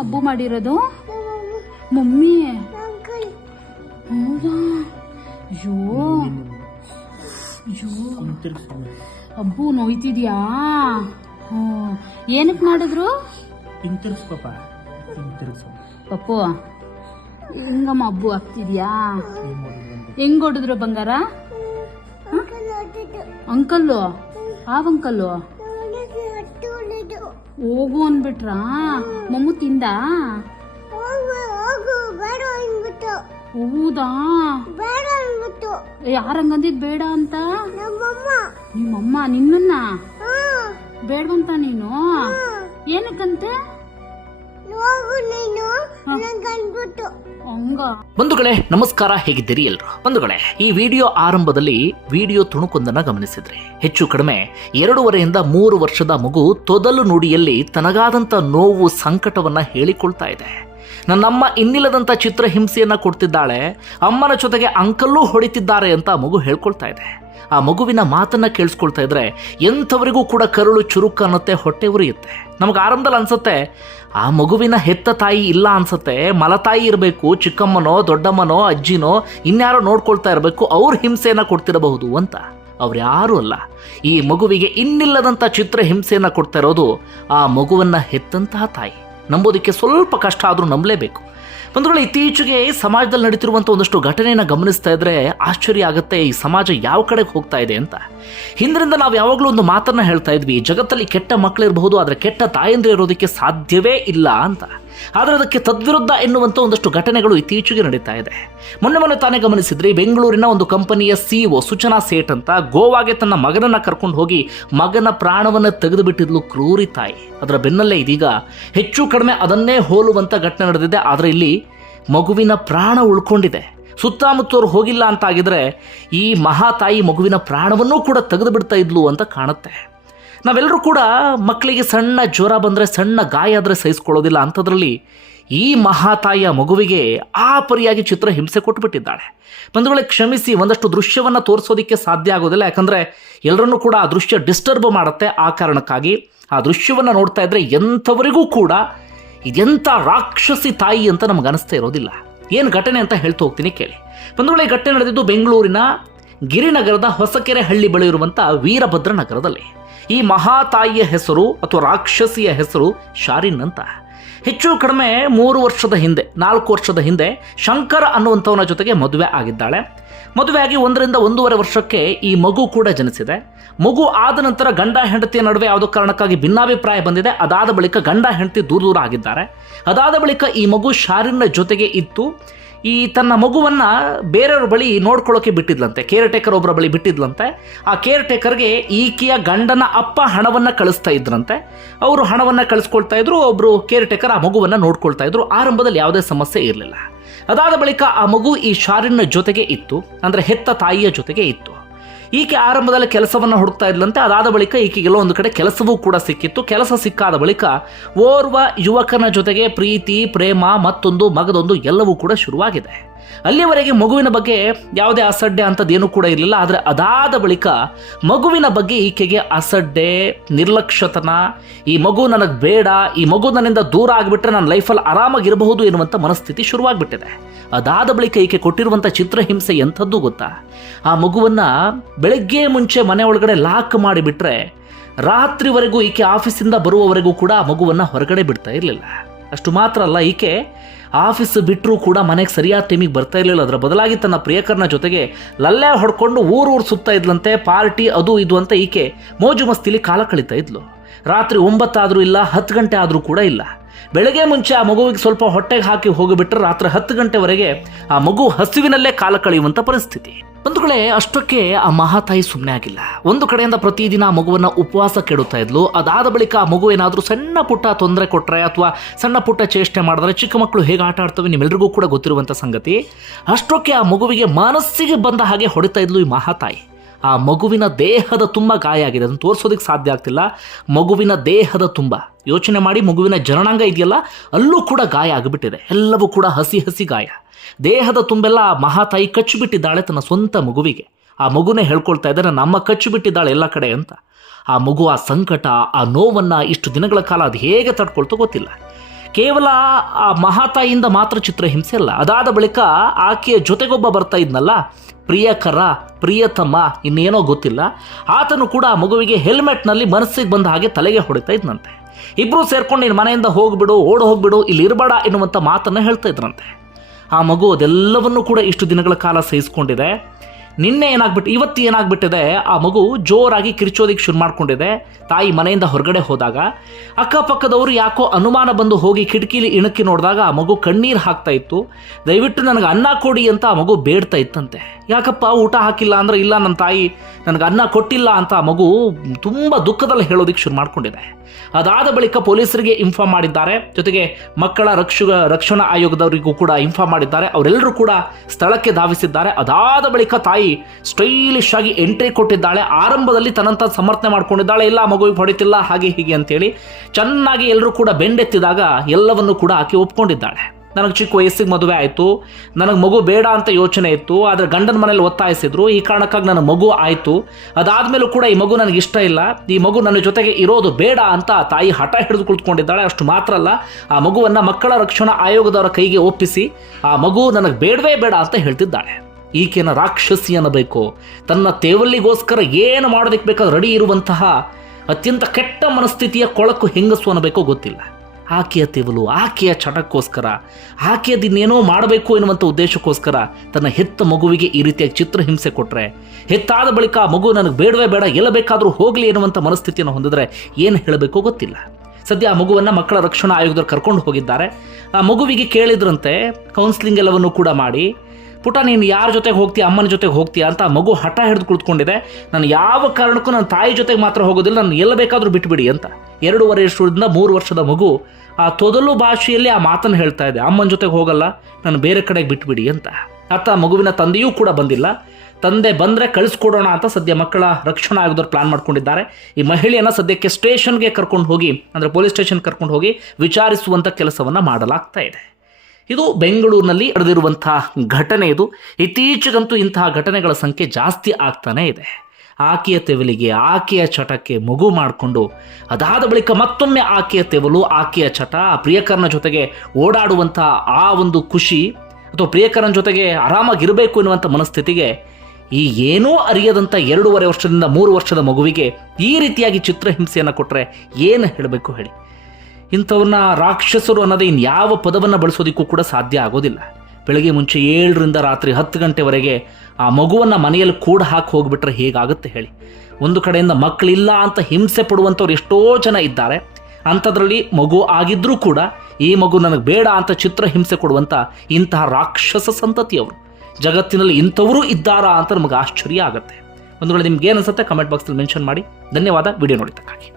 ಹಬ್ಬ ಮಾಡಿರೋದು ಮಮ್ಮಿ. ಹೌದಾ? ಅಯ್ಯೋ ಅಯ್ಯೋ, ಹಬ್ಬು ನೋಯ್ತಿದ್ಯಾ? ಏನಕ್ಕೆ ಮಾಡಿದ್ರು ಪಪ್ಪು? ಹೆಂಗಮ್ಮ ಹಬ್ಬು ಆಗ್ತಿದ್ಯಾ? ಹೆಂಗ್ ಹೊಡೆದ್ರು ಬಂಗಾರ? ಅಂಕಲ್ಲು? ಯಾವ ಅಂಕಲ್ಲು? ಹೋಗು ಅನ್ಬಿಟ್ರಾ? ಮಮ್ಮು ತಿಂದ? ಹೌದಾ? ಯಾರಂಗಂದಿದ್ ಬೇಡ ಅಂತ? ನಿಮ್ಮಮ್ಮ ನಿನ್ನನ್ನ ಬೇಡವಂತ? ನೀನು ಏನಕ್ಕಂತೆ? ಬಂಧುಗಳೇ ನಮಸ್ಕಾರ, ಹೇಗಿದ್ದೀರಿ ಎಲ್ರು? ಬಂಧುಗಳೇ, ಈ ವಿಡಿಯೋ ಆರಂಭದಲ್ಲಿ ವಿಡಿಯೋ ತುಣುಕೊಂದನ್ನ ಗಮನಿಸಿದ್ರೆ ಹೆಚ್ಚು ಕಡಿಮೆ 2.5 ರಿಂದ 3 ವರ್ಷದ ಮಗು ತೊದಲು ನುಡಿಯಲ್ಲಿ ತನಗಾದಂತ ನೋವು ಸಂಕಟವನ್ನ ಹೇಳಿಕೊಳ್ತಾ ಇದೆ. ನನ್ನಮ್ಮ ಇನ್ನಿಲ್ಲದಂತ ಚಿತ್ರಹಿಂಸೆಯನ್ನ ಕೊಡ್ತಿದ್ದಾಳೆ, ಅಮ್ಮನ ಜೊತೆಗೆ ಅಂಕಲ್ಲೂ ಹೊಡಿತಿದ್ದಾರೆ ಅಂತ ಮಗು ಹೇಳ್ಕೊಳ್ತಾ ಇದೆ. ಆ ಮಗುವಿನ ಮಾತನ್ನ ಕೇಳಿಸ್ಕೊಳ್ತಾ ಇದ್ರೆ ಎಂಥವರಿಗೂ ಕೂಡ ಕರುಳು ಚುರುಕು ಅನ್ನತ್ತೆ, ಹೊಟ್ಟೆ ಉರಿಯುತ್ತೆ. ನಮಗೆ ಆರಂಭದಲ್ಲಿ ಅನ್ಸುತ್ತೆ ಆ ಮಗುವಿನ ಹೆತ್ತ ತಾಯಿ ಇಲ್ಲ ಅನ್ಸುತ್ತೆ, ಮಲತಾಯಿ ಇರಬೇಕು, ಚಿಕ್ಕಮ್ಮನೋ ದೊಡ್ಡಮ್ಮನೋ ಅಜ್ಜಿನೋ ಇನ್ಯಾರೋ ನೋಡ್ಕೊಳ್ತಾ ಇರಬೇಕು, ಅವ್ರ ಹಿಂಸೆಯನ್ನ ಕೊಡ್ತಿರಬಹುದು ಅಂತ. ಅವ್ರ್ಯಾರೂ ಅಲ್ಲ. ಈ ಮಗುವಿಗೆ ಇನ್ನಿಲ್ಲದಂಥ ಚಿತ್ರಹಿಂಸೆಯನ್ನ ಕೊಡ್ತಾ ಇರೋದು ಆ ಮಗುವನ್ನ ಹೆತ್ತಂತಹ ತಾಯಿ. ನಂಬೋದಕ್ಕೆ ಸ್ವಲ್ಪ ಕಷ್ಟ ಆದರೂ ನಂಬಲೇಬೇಕು. ಬಂಧುಗಳು, ಇತ್ತೀಚೆಗೆ ಸಮಾಜದಲ್ಲಿ ನಡೀತಿರುವಂಥ ಒಂದಷ್ಟು ಘಟನೆಯನ್ನು ಗಮನಿಸ್ತಾ ಇದ್ರೆ ಆಶ್ಚರ್ಯ ಆಗುತ್ತೆ, ಈ ಸಮಾಜ ಯಾವ ಕಡೆಗೆ ಹೋಗ್ತಾ ಇದೆ ಅಂತ. ಹಿಂದಿನಿಂದ ನಾವು ಯಾವಾಗಲೂ ಒಂದು ಮಾತನ್ನ ಹೇಳ್ತಾ ಇದ್ವಿ, ಜಗತ್ತಲ್ಲಿ ಕೆಟ್ಟ ಮಕ್ಕಳಿರಬಹುದು, ಆದರೆ ಕೆಟ್ಟ ತಾಯಂದ್ರೆ ಇರೋದಕ್ಕೆ ಸಾಧ್ಯವೇ ಇಲ್ಲ ಅಂತ. ಆದರೆ ಅದಕ್ಕೆ ತದ್ವಿರುದ್ಧ ಎನ್ನುವಂಥ ಒಂದಷ್ಟು ಘಟನೆಗಳು ಇತ್ತೀಚೆಗೆ ನಡೀತಾ ಇದೆ. ಮೊನ್ನೆ ತಾನೇ ಗಮನಿಸಿದ್ರಿ, ಬೆಂಗಳೂರಿನ ಒಂದು ಕಂಪನಿಯ CEO ಸುಚನಾ ಸೇಠ್ ಅಂತ ಗೋವಾಗೆ ತನ್ನ ಮಗನನ್ನ ಕರ್ಕೊಂಡು ಹೋಗಿ ಮಗನ ಪ್ರಾಣವನ್ನು ತೆಗೆದು ಬಿಟ್ಟಿದ್ಲು ಕ್ರೂರಿ ತಾಯಿ. ಅದರ ಬೆನ್ನಲ್ಲೇ ಇದೀಗ ಹೆಚ್ಚು ಕಡಿಮೆ ಅದನ್ನೇ ಹೋಲುವಂಥ ಘಟನೆ ನಡೆದಿದೆ. ಆದರೆ ಇಲ್ಲಿ ಮಗುವಿನ ಪ್ರಾಣ ಉಳ್ಕೊಂಡಿದೆ. ಸುತ್ತಮುತ್ತವರು ಹೋಗಿಲ್ಲ ಅಂತಾಗಿದ್ರೆ ಈ ಮಹಾತಾಯಿ ಮಗುವಿನ ಪ್ರಾಣವನ್ನೂ ಕೂಡ ತೆಗೆದು ಬಿಡ್ತಾ ಇದ್ಲು ಅಂತ ಕಾಣುತ್ತೆ. ನಾವೆಲ್ಲರೂ ಕೂಡ ಮಕ್ಕಳಿಗೆ ಸಣ್ಣ ಜ್ವರ ಬಂದರೆ, ಸಣ್ಣ ಗಾಯ ಆದರೆ ಸಹಿಸ್ಕೊಳ್ಳೋದಿಲ್ಲ. ಅಂಥದ್ರಲ್ಲಿ ಈ ಮಹಾತಾಯಿಯ ಮಗುವಿಗೆ ಆ ಪರಿಯಾಗಿ ಚಿತ್ರಹಿಂಸೆ ಕೊಟ್ಟುಬಿಟ್ಟಿದ್ದಾಳೆ. ಬಂಧುಗಳೇ ಕ್ಷಮಿಸಿ, ಒಂದಷ್ಟು ದೃಶ್ಯವನ್ನು ತೋರಿಸೋದಕ್ಕೆ ಸಾಧ್ಯ ಆಗೋದಿಲ್ಲ, ಯಾಕಂದರೆ ಎಲ್ಲರನ್ನೂ ಕೂಡ ಆ ದೃಶ್ಯ ಡಿಸ್ಟರ್ಬ್ ಮಾಡುತ್ತೆ. ಆ ಕಾರಣಕ್ಕಾಗಿ ಆ ದೃಶ್ಯವನ್ನು ನೋಡ್ತಾ ಇದ್ರೆ ಎಂಥವರಿಗೂ ಕೂಡ ಇದೆಂಥ ರಾಕ್ಷಸಿ ತಾಯಿ ಅಂತ ನಮಗೆ ಅನಿಸ್ತಾ ಇರೋದಿಲ್ಲ. ಏನು ಘಟನೆ ಅಂತ ಹೇಳ್ತಾ ಹೋಗ್ತೀನಿ ಕೇಳಿ. ಬಂಧುಗಳೇ, ಈ ಘಟನೆ ನಡೆದಿದ್ದು ಬೆಂಗಳೂರಿನ ಗಿರಿನಗರದ ಹೊಸಕೆರೆ ಹಳ್ಳಿ ಬಳಿ ಇರುವಂಥ ವೀರಭದ್ರ ನಗರದಲ್ಲಿ. ಈ ಮಹಾತಾಯಿಯ ಹೆಸರು ಅಥವಾ ರಾಕ್ಷಸಿಯ ಹೆಸರು ಶಾರಿನ್ ಅಂತ. ಹೆಚ್ಚು ಕಡಿಮೆ 3 ವರ್ಷದ ಹಿಂದೆ, 4 ವರ್ಷದ ಹಿಂದೆ ಶಂಕರ ಅನ್ನುವಂಥವನ ಜೊತೆಗೆ ಮದುವೆ ಆಗಿದ್ದಾಳೆ. ಮದುವೆ ಆಗಿ 1 ರಿಂದ 1.5 ವರ್ಷಕ್ಕೆ ಈ ಮಗು ಕೂಡ ಜನಿಸಿದೆ. ಮಗು ಆದ ನಂತರ ಗಂಡ ಹೆಂಡತಿಯ ನಡುವೆ ಯಾವುದೋ ಕಾರಣಕ್ಕಾಗಿ ಭಿನ್ನಾಭಿಪ್ರಾಯ ಬಂದಿದೆ. ಅದಾದ ಬಳಿಕ ಗಂಡ ಹೆಂಡತಿ ದೂರ ಆಗಿದ್ದಾರೆ. ಅದಾದ ಬಳಿಕ ಈ ಮಗು ಶಾರಿನ್ನ ಜೊತೆಗೆ ಇತ್ತು. ಈ ತನ್ನ ಮಗುವನ್ನು ಬೇರೆಯವ್ರ ಬಳಿ ನೋಡ್ಕೊಳ್ಳೋಕೆ ಬಿಟ್ಟಿದ್ಲಂತೆ, ಕೇರ್ ಟೇಕರ್ ಒಬ್ಬರ ಬಳಿ ಬಿಟ್ಟಿದ್ಲಂತೆ. ಆ ಕೇರ್ ಟೇಕರ್ಗೆ ಈಕೆಯ ಗಂಡನ ಅಪ್ಪ ಹಣವನ್ನು ಕಳಿಸ್ತಾ ಇದ್ರಂತೆ. ಅವರು ಹಣವನ್ನು ಕಳಿಸ್ಕೊಳ್ತಾ ಇದ್ರು, ಒಬ್ಬರು ಕೇರ್ ಟೇಕರ್ ಆ ಮಗುವನ್ನು ನೋಡ್ಕೊಳ್ತಾ ಇದ್ರು. ಆರಂಭದಲ್ಲಿ ಯಾವುದೇ ಸಮಸ್ಯೆ ಇರಲಿಲ್ಲ. ಅದಾದ ಬಳಿಕ ಆ ಮಗು ಈ ಶಾರಿನ ಜೊತೆಗೆ ಇತ್ತು, ಅಂದರೆ ಹೆತ್ತ ತಾಯಿಯ ಜೊತೆಗೆ ಇತ್ತು. ಈಕೆ ಆರಂಭದಲ್ಲಿ ಕೆಲಸವನ್ನು ಹುಡುಕ್ತಾ ಇದ್ಲಂತೆ. ಅದಾದ ಬಳಿಕ ಈಕೆಗೆಲ್ಲ ಒಂದು ಕಡೆ ಕೆಲಸವೂ ಕೂಡ ಸಿಕ್ಕಿತ್ತು. ಕೆಲಸ ಸಿಕ್ಕಾದ ಬಳಿಕ ಓರ್ವ ಯುವಕನ ಜೊತೆಗೆ ಪ್ರೀತಿ, ಪ್ರೇಮ, ಮತ್ತೊಂದು ಮಗದೊಂದು ಎಲ್ಲವೂ ಕೂಡ ಶುರುವಾಗಿದೆ. ಅಲ್ಲಿವರೆಗೆ ಮಗುವಿನ ಬಗ್ಗೆ ಯಾವುದೇ ಅಸಡ್ಡೆ ಅಂಥದ್ದೇನೂ ಕೂಡ ಇರಲಿಲ್ಲ. ಆದರೆ ಅದಾದ ಬಳಿಕ ಮಗುವಿನ ಬಗ್ಗೆ ಈಕೆಗೆ ಅಸಡ್ಡೆ, ನಿರ್ಲಕ್ಷ್ಯತನ, ಈ ಮಗು ನನಗೆ ಬೇಡ, ಈ ಮಗು ನನ್ನಿಂದ ದೂರ ಆಗಿಬಿಟ್ರೆ ನನ್ನ ಲೈಫಲ್ಲಿ ಆರಾಮಾಗಿರಬಹುದು ಎನ್ನುವಂಥ ಮನಸ್ಥಿತಿ ಶುರುವಾಗ್ಬಿಟ್ಟಿದೆ. ಅದಾದ ಬಳಿಕ ಈಕೆ ಕೊಟ್ಟಿರುವಂಥ ಚಿತ್ರಹಿಂಸೆ ಎಂಥದ್ದು ಗೊತ್ತಾ? ಆ ಮಗುವನ್ನು ಬೆಳಗ್ಗೆ ಮುಂಚೆ ಮನೆ ಒಳಗಡೆ ಲಾಕ್ ಮಾಡಿಬಿಟ್ರೆ ರಾತ್ರಿವರೆಗೂ ಈಕೆ ಆಫೀಸಿಂದ ಬರುವವರೆಗೂ ಕೂಡ ಆ ಮಗುವನ್ನು ಹೊರಗಡೆ ಬಿಡ್ತಾ ಇರಲಿಲ್ಲ. ಅಷ್ಟು ಮಾತ್ರ ಅಲ್ಲ, ಈಕೆ ಆಫೀಸ್ ಬಿಟ್ಟರೂ ಕೂಡ ಮನೆಗೆ ಸರಿಯಾದ ಟೈಮಿಗೆ ಬರ್ತಾ ಇರಲಿಲ್ಲ. ಅದರ ಬದಲಾಗಿ ತನ್ನ ಪ್ರಿಯಕರನ ಜೊತೆಗೆ ಲಲ್ಲೆ ಹೊಡ್ಕೊಂಡು ಊರು ಸುತ್ತಾ ಇದ್ಲಂತೆ. ಪಾರ್ಟಿ ಅದು ಇದು ಅಂತ ಈಕೆ ಮೋಜು ಮಸ್ತಿಲಿ ಕಾಲ ಕಳೀತಾ ಇದ್ಲು. ರಾತ್ರಿ 9 ಆದರೂ ಇಲ್ಲ, 10 ಗಂಟೆ ಆದರೂ ಕೂಡ ಇಲ್ಲ. ಬೆಳಗ್ಗೆ ಮುಂಚೆ ಆ ಮಗುವಿಗೆ ಸ್ವಲ್ಪ ಹೊಟ್ಟೆಗೆ ಹಾಕಿ ಹೋಗಿಬಿಟ್ರೆ ರಾತ್ರಿ 10 ಗಂಟೆವರೆಗೆ ಆ ಮಗು ಹಸಿವಿನಲ್ಲೇ ಕಾಲ ಕಳೆಯುವಂಥ ಪರಿಸ್ಥಿತಿ. ಬಂಧುಗಳೇ, ಅಷ್ಟಕ್ಕೆ ಆ ಮಹಾತಾಯಿ ಸುಮ್ಮನೆ ಆಗಿಲ್ಲ. ಒಂದು ಕಡೆಯಿಂದ ಪ್ರತಿದಿನ ಆ ಮಗುವನ್ನು ಉಪವಾಸ ಕೆಡುತ್ತಾ ಇದ್ಲು. ಅದಾದ ಬಳಿಕ ಆ ಮಗು ಏನಾದರೂ ಸಣ್ಣ ಪುಟ್ಟ ತೊಂದರೆ ಕೊಟ್ಟರೆ ಅಥವಾ ಸಣ್ಣ ಪುಟ್ಟ ಚೇಷ್ಟೆ ಮಾಡಿದ್ರೆ, ಚಿಕ್ಕ ಮಕ್ಕಳು ಹೇಗೆ ಆಟ ಆಡ್ತವೆ ನಿಮ್ಮೆಲ್ರಿಗೂ ಕೂಡ ಗೊತ್ತಿರುವಂಥ ಸಂಗತಿ, ಅಷ್ಟಕ್ಕೆ ಆ ಮಗುವಿಗೆ ಮನಸ್ಸಿಗೆ ಬಂದ ಹಾಗೆ ಹೊಡಿತಾ ಇದ್ಲು ಈ ಮಹಾತಾಯಿ. ಆ ಮಗುವಿನ ದೇಹದ ತುಂಬ ಗಾಯ ಆಗಿದೆ, ಅದನ್ನು ತೋರಿಸೋದಕ್ಕೆ ಸಾಧ್ಯ ಆಗ್ತಿಲ್ಲ. ಮಗುವಿನ ದೇಹದ ತುಂಬ ಯೋಚನೆ ಮಾಡಿ, ಮಗುವಿನ ಜನನಾಂಗ ಇದೆಯಲ್ಲ ಅಲ್ಲೂ ಕೂಡ ಗಾಯ ಆಗಿಬಿಟ್ಟಿದೆ. ಎಲ್ಲವೂ ಕೂಡ ಹಸಿ ಗಾಯ. ದೇಹದ ತುಂಬೆಲ್ಲ ಮಹಾತಾಯಿ ಕಚ್ಚಿಬಿಟ್ಟಿದ್ದಾಳೆ ತನ್ನ ಸ್ವಂತ ಮಗುವಿಗೆ. ಆ ಮಗುನೇ ಹೇಳ್ಕೊಳ್ತಾ ಇದ್ದಾರೆ, ನನ್ನ ಅಮ್ಮ ಕಚ್ಚಿಬಿಟ್ಟಿದ್ದಾಳೆ ಎಲ್ಲ ಕಡೆ ಅಂತ. ಆ ಮಗು ಆ ಸಂಕಟ, ಆ ನೋವನ್ನು ಇಷ್ಟು ದಿನಗಳ ಕಾಲ ಅದು ಹೇಗೆ ತಡ್ಕೊಳ್ತೋ ಗೊತ್ತಿಲ್ಲ. ಕೇವಲ ಆ ಮಹಾತಾಯಿಯಿಂದ ಮಾತ್ರ ಚಿತ್ರಹಿಂಸೆ ಅಲ್ಲ, ಅದಾದ ಬಳಿಕ ಆಕೆಯ ಜೊತೆಗೊಬ್ಬ ಬರ್ತಾ ಇದ್ನಲ್ಲ, ಪ್ರಿಯಕರ ಪ್ರಿಯತಮ್ಮ ಇನ್ನೇನೋ ಗೊತ್ತಿಲ್ಲ, ಆತನು ಕೂಡ ಆ ಮಗುವಿಗೆ ಹೆಲ್ಮೆಟ್ನಲ್ಲಿ ಮನಸ್ಸಿಗೆ ಬಂದ ಹಾಗೆ ತಲೆಗೆ ಹೊಡಿತಾ ಇದ್ನಂತೆ. ಇಬ್ಬರು ಸೇರ್ಕೊಂಡು ನಿನ್ನ ಮನೆಯಿಂದ ಹೋಗ್ಬಿಡು, ಓಡ್ ಹೋಗ್ಬಿಡು, ಇಲ್ಲಿ ಇರಬೇಡ ಎನ್ನುವಂಥ ಮಾತನ್ನು ಹೇಳ್ತಾ ಇದ್ರಂತೆ. ಆ ಮಗು ಅದೆಲ್ಲವನ್ನೂ ಕೂಡ ಇಷ್ಟು ದಿನಗಳ ಕಾಲ ಸಹಿಸ್ಕೊಂಡಿದೆ. ನಿನ್ನೆ ಇವತ್ತು ಏನಾಗ್ಬಿಟ್ಟಿದೆ, ಆ ಮಗು ಜೋರಾಗಿ ಕಿರ್ಚೋದಿಕ್ಕೆ ಶುರು ಮಾಡ್ಕೊಂಡಿದೆ. ತಾಯಿ ಮನೆಯಿಂದ ಹೊರಗಡೆ ಹೋದಾಗ ಅಕ್ಕಪಕ್ಕದವರು ಯಾಕೋ ಅನುಮಾನ ಬಂದು ಹೋಗಿ ಕಿಟಕಿಲಿ ಇಣಕಿ ನೋಡಿದಾಗ ಆ ಮಗು ಕಣ್ಣೀರು ಹಾಕ್ತಾ ಇತ್ತು. ದಯವಿಟ್ಟು ನನಗೆ ಅನ್ನ ಕೊಡಿ ಅಂತ ಆ ಮಗು ಬೇಡ್ತಾ ಇತ್ತಂತೆ. ಯಾಕಪ್ಪ ಊಟ ಹಾಕಿಲ್ಲ ಅಂದ್ರೆ, ಇಲ್ಲ ನನ್ನ ತಾಯಿ ನನಗೆ ಅನ್ನ ಕೊಟ್ಟಿಲ್ಲ ಅಂತ ಆ ಮಗು ತುಂಬ ದುಃಖದಲ್ಲಿ ಹೇಳೋದಿಕ್ಕೆ ಶುರು ಮಾಡ್ಕೊಂಡಿದೆ. ಅದಾದ ಬಳಿಕ ಪೊಲೀಸರಿಗೆ ಇನ್ಫಾರ್ಮ್ ಮಾಡಿದ್ದಾರೆ, ಜೊತೆಗೆ ಮಕ್ಕಳ ರಕ್ಷಣಾ ಆಯೋಗದವರಿಗೂ ಕೂಡ ಇನ್ಫಾರ್ಮ್ ಮಾಡಿದ್ದಾರೆ. ಅವರೆಲ್ಲರೂ ಕೂಡ ಸ್ಥಳಕ್ಕೆ ಧಾವಿಸಿದ್ದಾರೆ. ಅದಾದ ಬಳಿಕ ತಾಯಿ ಸ್ಟೈಲಿಶ್ ಆಗಿ ಎಂಟ್ರಿ ಕೊಟ್ಟಿದ್ದಾಳೆ. ಆರಂಭದಲ್ಲಿ ತನ್ನಂತ ಸಮರ್ಥನೆ ಮಾಡ್ಕೊಂಡಿದ್ದಾಳೆ, ಇಲ್ಲ ಮಗುವಿಗೆ ಹೊಡಿತಿಲ್ಲ ಹಾಗೆ ಹೀಗೆ ಅಂತೇಳಿ. ಚೆನ್ನಾಗಿ ಎಲ್ಲರೂ ಕೂಡ ಬೆಂಡೆತ್ತಿದಾಗ ಎಲ್ಲವನ್ನೂ ಕೂಡ ಆಕೆ ಒಪ್ಕೊಂಡಿದ್ದಾಳೆ. ನನಗೆ ಚಿಕ್ಕ ವಯಸ್ಸಿಗೆ ಮದುವೆ ಆಯಿತು, ನನಗೆ ಮಗು ಬೇಡ ಅಂತ ಯೋಚನೆ ಇತ್ತು, ಆದರೆ ಗಂಡನ ಮನೇಲಿ ಒತ್ತಾಯಿಸಿದ್ರು, ಈ ಕಾರಣಕ್ಕಾಗಿ ನನ್ನ ಮಗು ಆಯಿತು. ಅದಾದಮೇಲೂ ಕೂಡ ಈ ಮಗು ನನಗೆ ಇಷ್ಟ ಇಲ್ಲ, ಈ ಮಗು ನನ್ನ ಜೊತೆಗೆ ಇರೋದು ಬೇಡ ಅಂತ ತಾಯಿ ಹಠ ಹಿಡಿದು ಕುಳಿತುಕೊಂಡಿದ್ದಾಳೆ. ಅಷ್ಟು ಮಾತ್ರ ಅಲ್ಲ, ಆ ಮಗುವನ್ನು ಮಕ್ಕಳ ರಕ್ಷಣಾ ಆಯೋಗದವರ ಕೈಗೆ ಒಪ್ಪಿಸಿ ಆ ಮಗು ನನಗೆ ಬೇಡವೇ ಬೇಡ ಅಂತ ಹೇಳ್ತಿದ್ದಾಳೆ. ಈಕೆನ ರಾಕ್ಷಸಿ ಅನ್ನಬೇಕು, ತನ್ನ ತೇವಲ್ಲಿಗೋಸ್ಕರ ಏನು ಮಾಡೋದಕ್ಕೆ ಬೇಕಾದ್ರೆ ರೆಡಿ ಇರುವಂತಹ ಅತ್ಯಂತ ಕೆಟ್ಟ ಮನಸ್ಥಿತಿಯ ಕೊಳಕು ಹೆಂಗಸು ಅನ್ನಬೇಕೋ ಗೊತ್ತಿಲ್ಲ. ಆಕೆಯ ತೆವಲು, ಆಕೆಯ ಚಟಕ್ಕೋಸ್ಕರ, ಆಕೆಯದಿನ್ನೇನೋ ಮಾಡಬೇಕು ಎನ್ನುವಂಥ ಉದ್ದೇಶಕ್ಕೋಸ್ಕರ ತನ್ನ ಹೆತ್ತ ಮಗುವಿಗೆ ಈ ರೀತಿಯಾಗಿ ಚಿತ್ರಹಿಂಸೆ ಕೊಟ್ಟರೆ, ಹೆತ್ತಾದ ಬಳಿಕ ಆ ಮಗು ನನಗೆ ಬೇಡವೇ ಬೇಡ, ಎಲ್ಲ ಬೇಕಾದರೂ ಹೋಗಲಿ ಎನ್ನುವಂಥ ಮನಸ್ಥಿತಿಯನ್ನು ಹೊಂದಿದ್ರೆ ಏನು ಹೇಳಬೇಕೋ ಗೊತ್ತಿಲ್ಲ. ಸದ್ಯ ಆ ಮಗುವನ್ನು ಮಕ್ಕಳ ರಕ್ಷಣಾ ಆಯೋಗದವ್ರು ಕರ್ಕೊಂಡು ಹೋಗಿದ್ದಾರೆ. ಆ ಮಗುವಿಗೆ ಕೇಳಿದ್ರಂತೆ, ಕೌನ್ಸಿಲಿಂಗ್ ಎಲ್ಲವನ್ನು ಕೂಡ ಮಾಡಿ, ಪುಟ ನೀನು ಯಾರ ಜೊತೆಗೆ ಹೋಗ್ತೀಯ, ಅಮ್ಮನ ಜೊತೆಗೆ ಹೋಗ್ತೀಯಾ ಅಂತ. ಆ ಮಗು ಹಠ ಹಿಡಿದು ಕುಳಿತುಕೊಂಡಿದೆ, ನಾನು ಯಾವ ಕಾರಣಕ್ಕೂ ನನ್ನ ತಾಯಿ ಜೊತೆಗೆ ಮಾತ್ರ ಹೋಗೋದಿಲ್ಲ, ನಾನು ಎಲ್ಲ ಬೇಕಾದರೂ ಬಿಟ್ಟುಬಿಡಿ ಅಂತ. 2.5 ವರ್ಷದಿಂದ 3 ವರ್ಷದ ಮಗು ಆ ತೊದಲು ಭಾಷೆಯಲ್ಲಿ ಆ ಮಾತನ್ನು ಹೇಳ್ತಾ ಇದೆ, ಅಮ್ಮನ ಜೊತೆಗೆ ಹೋಗಲ್ಲ, ನಾನು ಬೇರೆ ಕಡೆಗೆ ಬಿಟ್ಬಿಡಿ ಅಂತ. ಅತ್ತ ಮಗುವಿನ ತಂದೆಯೂ ಕೂಡ ಬಂದಿಲ್ಲ. ತಂದೆ ಬಂದರೆ ಕಳಿಸ್ಕೊಡೋಣ ಅಂತ ಸದ್ಯ ಮಕ್ಕಳ ರಕ್ಷಣಾ ಆಯೋಗದವ್ರು ಪ್ಲಾನ್ ಮಾಡ್ಕೊಂಡಿದ್ದಾರೆ. ಈ ಮಹಿಳೆಯನ್ನು ಸದ್ಯಕ್ಕೆ ಸ್ಟೇಷನ್ಗೆ ಕರ್ಕೊಂಡು ಹೋಗಿ, ಅಂದರೆ ಪೊಲೀಸ್ ಸ್ಟೇಷನ್ ಕರ್ಕೊಂಡು ಹೋಗಿ ವಿಚಾರಿಸುವಂಥ ಕೆಲಸವನ್ನು ಮಾಡಲಾಗ್ತಾ ಇದೆ. ಇದು ಬೆಂಗಳೂರಿನಲ್ಲಿ ನಡೆದಿರುವಂಥ ಘಟನೆ. ಇದು ಇತ್ತೀಚೆಗಂತೂ ಇಂತಹ ಘಟನೆಗಳ ಸಂಖ್ಯೆ ಜಾಸ್ತಿ ಆಗ್ತಾನೇ ಇದೆ. ಆಕೆಯ ತೆವಲಿಗೆ, ಆಕೆಯ ಚಟಕ್ಕೆ ಮಗು ಮಾಡಿಕೊಂಡು ಅದಾದ ಬಳಿಕ ಮತ್ತೊಮ್ಮೆ ಆಕೆಯ ತೆವಲು, ಆಕೆಯ ಚಟ, ಆ ಪ್ರಿಯಕರನ ಜೊತೆಗೆ ಓಡಾಡುವಂಥ ಆ ಒಂದು ಖುಷಿ, ಅಥವಾ ಪ್ರಿಯಕರನ ಜೊತೆಗೆ ಆರಾಮಾಗಿರಬೇಕು ಎನ್ನುವಂಥ ಮನಸ್ಥಿತಿಗೆ ಈ ಏನೂ ಅರಿಯದಂಥ 2.5 ವರ್ಷದಿಂದ 3 ವರ್ಷದ ಮಗುವಿಗೆ ಈ ರೀತಿಯಾಗಿ ಚಿತ್ರಹಿಂಸೆಯನ್ನು ಕೊಟ್ಟರೆ ಏನು ಹೇಳಬೇಕು ಹೇಳಿ. ಇಂಥವನ್ನ ರಾಕ್ಷಸರು ಅನ್ನೋದೇ ಇನ್ಯಾವ ಪದವನ್ನು ಬಳಸೋದಕ್ಕೂ ಕೂಡ ಸಾಧ್ಯ ಆಗೋದಿಲ್ಲ. ಬೆಳಗ್ಗೆ ಮುಂಚೆ 7ರಿಂದ ರಾತ್ರಿ 10 ಗಂಟೆವರೆಗೆ ಆ ಮಗುವನ್ನು ಮನೆಯಲ್ಲಿ ಕೂಡ ಹಾಕಿ ಹೋಗಿಬಿಟ್ರೆ ಹೇಗಾಗುತ್ತೆ ಹೇಳಿ. ಒಂದು ಕಡೆಯಿಂದ ಮಕ್ಕಳಿಲ್ಲ ಅಂತ ಹಿಂಸೆ ಪಡುವಂಥವ್ರು ಎಷ್ಟೋ ಜನ ಇದ್ದಾರೆ. ಅಂಥದ್ರಲ್ಲಿ ಮಗು ಆಗಿದ್ರೂ ಕೂಡ ಈ ಮಗು ನನಗೆ ಬೇಡ ಅಂತ ಚಿತ್ರಹಿಂಸೆ ಕೊಡುವಂಥ ಇಂತಹ ರಾಕ್ಷಸ ಸಂತತಿಯವರು ಜಗತ್ತಿನಲ್ಲಿ ಇಂಥವರು ಇದ್ದಾರಾ ಅಂತ ನಮಗೆ ಆಶ್ಚರ್ಯ ಆಗುತ್ತೆ. ಒಂದು ವೇಳೆ ನಿಮ್ಗೆ ಏನು ಅನ್ಸುತ್ತೆ ಕಮೆಂಟ್ ಬಾಕ್ಸಲ್ಲಿ ಮೆನ್ಷನ್ ಮಾಡಿ. ಧನ್ಯವಾದ ವಿಡಿಯೋ ನೋಡಿದ್ದಕ್ಕಾಗಿ.